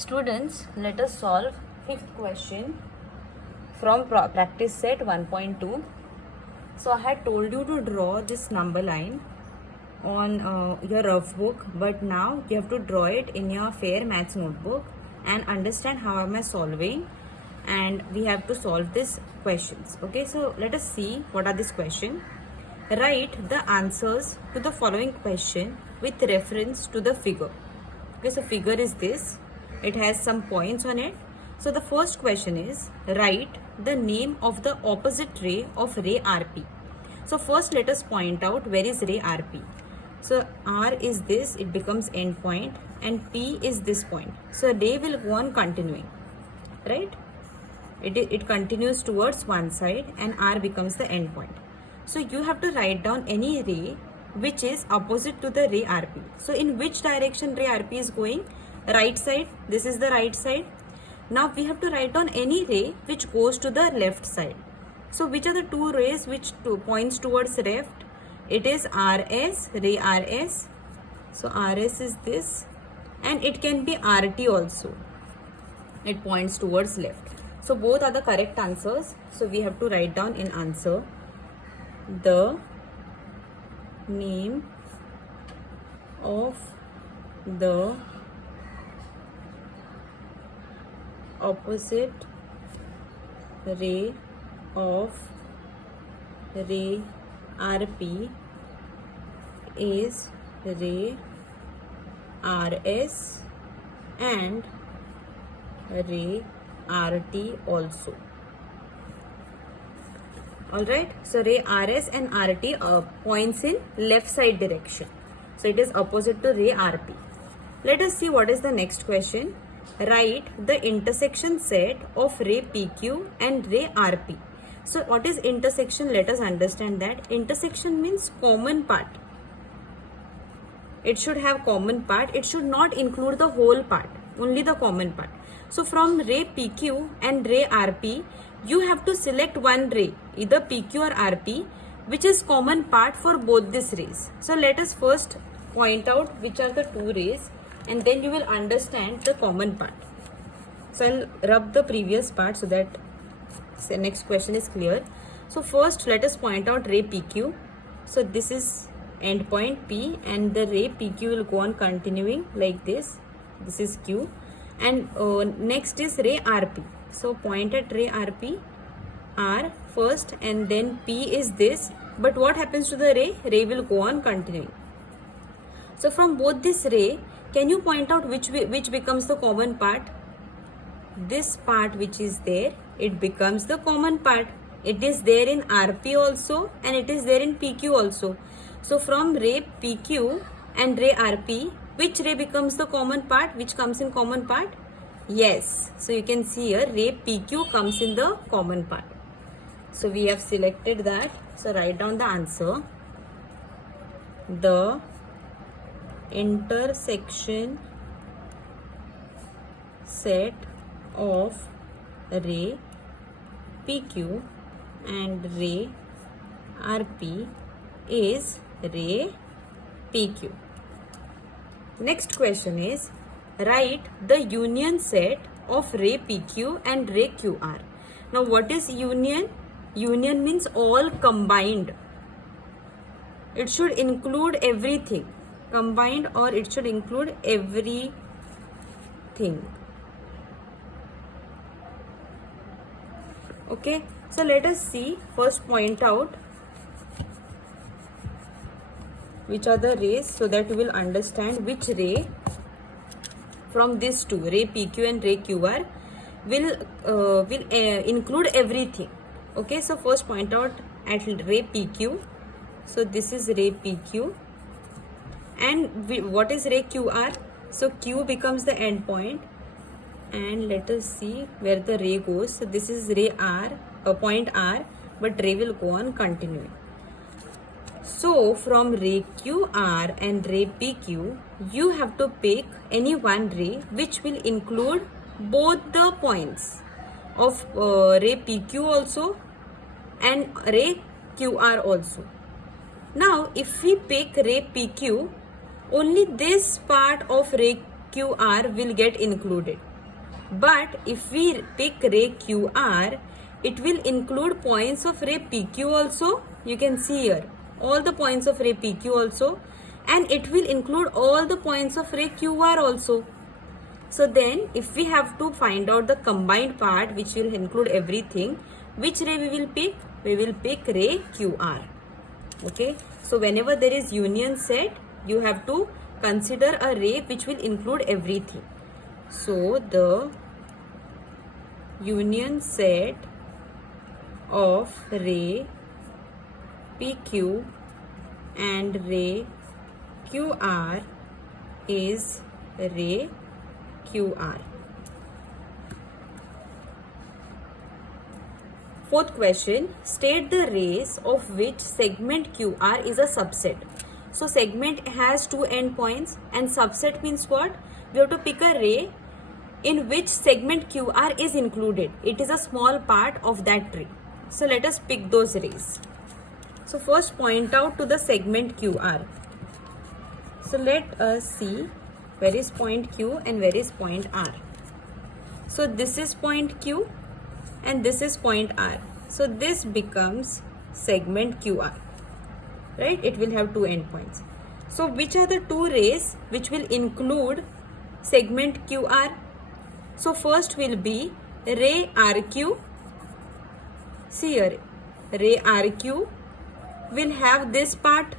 Students, let us solve fifth question from practice set 1.2. So I had told you to draw this number line on your rough book, but now you have to draw it in your fair maths notebook and understand how am I solving, and we have to solve these questions. Okay, so let us see what are these questions. Write the answers to the following question with reference to the figure. Okay, so figure is this. It has some points on it. So the first question is, write the name of the opposite ray of ray RP. So first let us point out where is ray RP. So R is this, it becomes end point, and P is this point. So ray will go on continuing, right? It continues towards one side and R becomes the end point. So you have to write down any ray which is opposite to the ray RP. So in which direction ray RP is going? Right side. This is the right side. Now we have to write down any ray which goes to the left side. So which are the two rays which points towards left? It is RS, ray RS. So RS is this, and it can be RT also. It points towards left. So both are the correct answers. So we have to write down in answer the name of the opposite ray of ray RP is ray RS and ray RT also. Alright, so ray RS and RT points in left side direction. So it is opposite to ray RP. Let us see what is the next question. Write the intersection set of ray PQ and ray RP. So what is intersection? Let us understand that. Intersection means common part. It should have common part. It should not include the whole part, only the common part. So from ray PQ and ray RP, you have to select one ray, either PQ or RP, which is common part for both these rays. So let us first point out which are the two rays, and then you will understand the common part. So I'll rub the previous part so that the next question is clear. So first let us point out ray PQ. So this is end point P, and the ray PQ will go on continuing like this. This is Q. And next is ray RP. So point at ray RP, R first, and then P is this. But what happens to the ray? Ray will go on continuing. So from both this ray, can you point out which becomes the common part? This part which is there, it becomes the common part. It is there in RP also, and it is there in PQ also. So from ray PQ and ray RP, which ray becomes the common part? Which comes in common part? Yes. So you can see here ray PQ comes in the common part. So we have selected that. So write down the answer. The intersection set of ray PQ and ray RP is ray PQ. Next question is, write the union set of ray PQ and ray QR. Now what is union? Union means all combined. It should include everything. Combined, or it should include everything. Okay, so let us see. First point out which are the rays so that you will understand which ray from these two, ray PQ and ray QR, will include everything. Okay, so first point out at ray PQ. So this is ray PQ. And what is ray QR? So Q becomes the end point, and let us see where the ray goes. So this is ray R, point R, but ray will go on continuing. So from ray QR and ray PQ, you have to pick any one ray which will include both the points of ray PQ also and ray QR also. Now if we pick ray PQ, only this part of ray QR will get included. But if we pick ray QR, it will include points of ray PQ also. You can see here all the points of ray PQ also, and it will include all the points of ray QR also. So then if we have to find out the combined part which will include everything, which ray we will pick? We will pick ray QR. Okay, so whenever there is union set, you have to consider a ray which will include everything. So the union set of ray PQ and ray QR is ray QR. Fourth question, state the rays of which segment QR is a subset. So segment has two endpoints and subset means what? We have to pick a ray in which segment QR is included. It is a small part of that ray. So let us pick those rays. So first point out to the segment QR. So let us see where is point Q and where is point R. So this is point Q and this is point R. So this becomes segment QR, right? It will have two endpoints. So which are the two rays which will include segment QR? So first will be ray RQ. See here, ray RQ will have this part,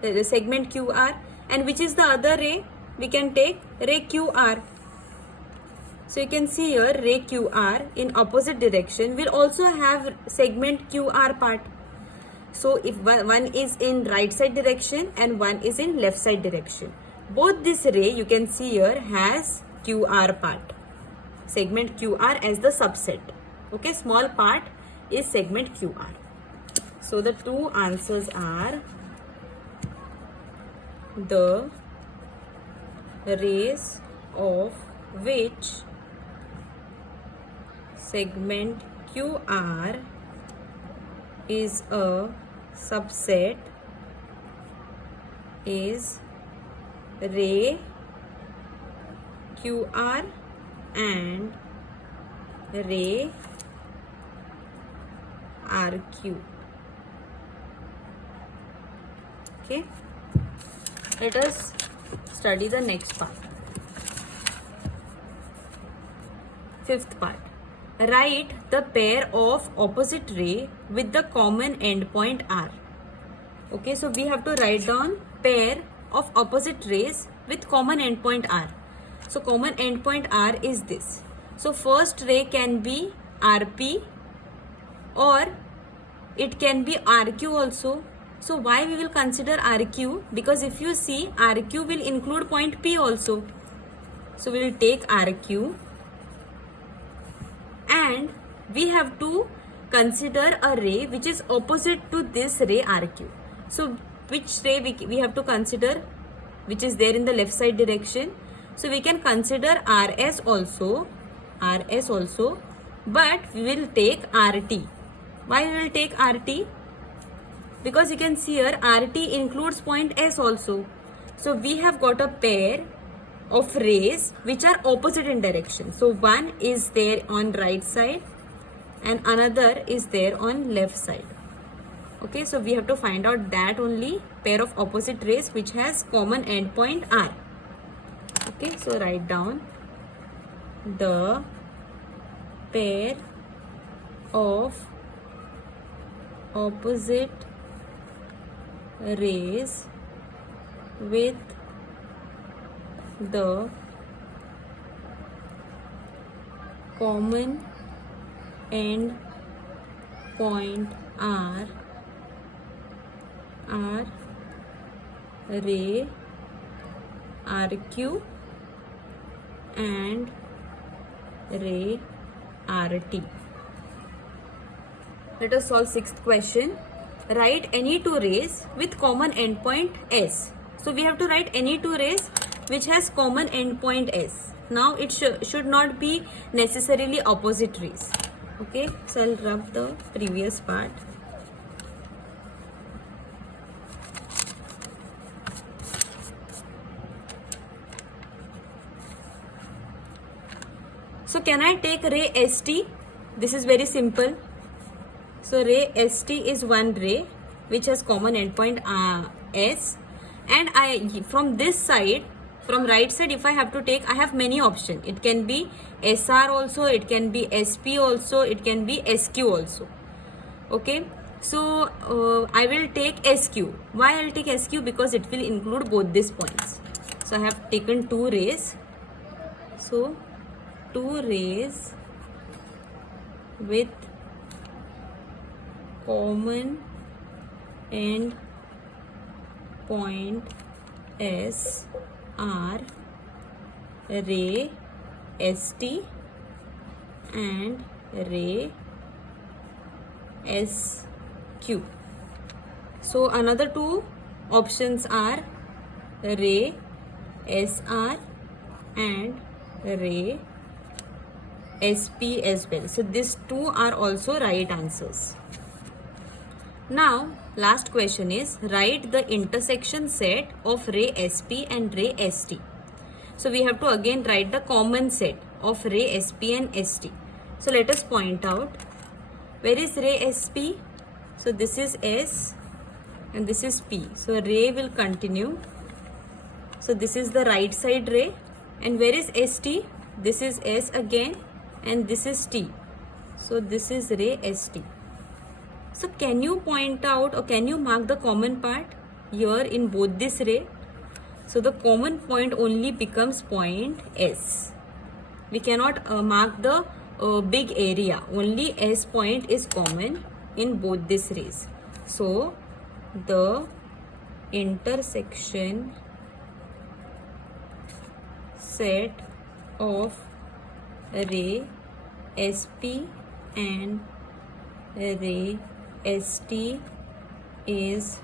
the segment QR, and which is the other ray? We can take ray QR. So you can see here ray QR in opposite direction will also have segment QR part. So if one is in right side direction and one is in left side direction, both this ray you can see here has QR part, segment QR as the subset. Okay, small part is segment QR. So the two answers are the rays of which segment QR is a subset is ray QR and ray RQ. Okay, let us study the next part. Fifth part. Write the pair of opposite ray with the common endpoint R. Okay, so we have to write down pair of opposite rays with common endpoint R. So common endpoint R is this. So first ray can be RP or it can be RQ also. So why we will consider RQ? Because if you see, RQ will include point P also. So we will take RQ and we have to consider a ray which is opposite to this ray RQ. So which ray we have to consider, which is there in the left side direction? So we can consider RS also, but we will take RT. Why we will take RT? Because you can see here RT includes point S also. So we have got a pair of rays which are opposite in direction. So one is there on right side and another is there on left side. Okay, so we have to find out that only pair of opposite rays which has common endpoint R. Okay, so write down the pair of opposite rays with the common end point R are ray RQ and ray RT. Let us solve sixth question. Write any two rays with common endpoint S. So we have to write any two rays which has common endpoint S. Now it should not be necessarily opposite rays. Okay, so I'll rub the previous part. So can I take ray ST? This is very simple. So ray ST is one ray which has common endpoint S, and I from this side, from right side, if I have to take, I have many options. It can be SR also, it can be SP also, it can be SQ also. Okay, so I will take SQ. Why I will take SQ? Because it will include both these points. So I have taken two rays. So two rays with common end point S are ray ST and ray SQ. So another two options are ray SR and ray SP as well. So these two are also right answers. Now last question is, write the intersection set of ray SP and ray ST. So we have to again write the common set of ray SP and ST. So let us point out, where is ray SP? So this is S and this is P. So ray will continue. So this is the right side ray. And where is ST? This is S again and this is T. So this is ray ST. So can you point out or can you mark the common part here in both this ray? So the common point only becomes point S. We cannot mark the big area. Only S point is common in both these rays. So the intersection set of ray SP and ray ST is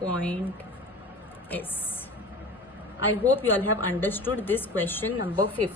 point S. I hope you all have understood this question number 5th.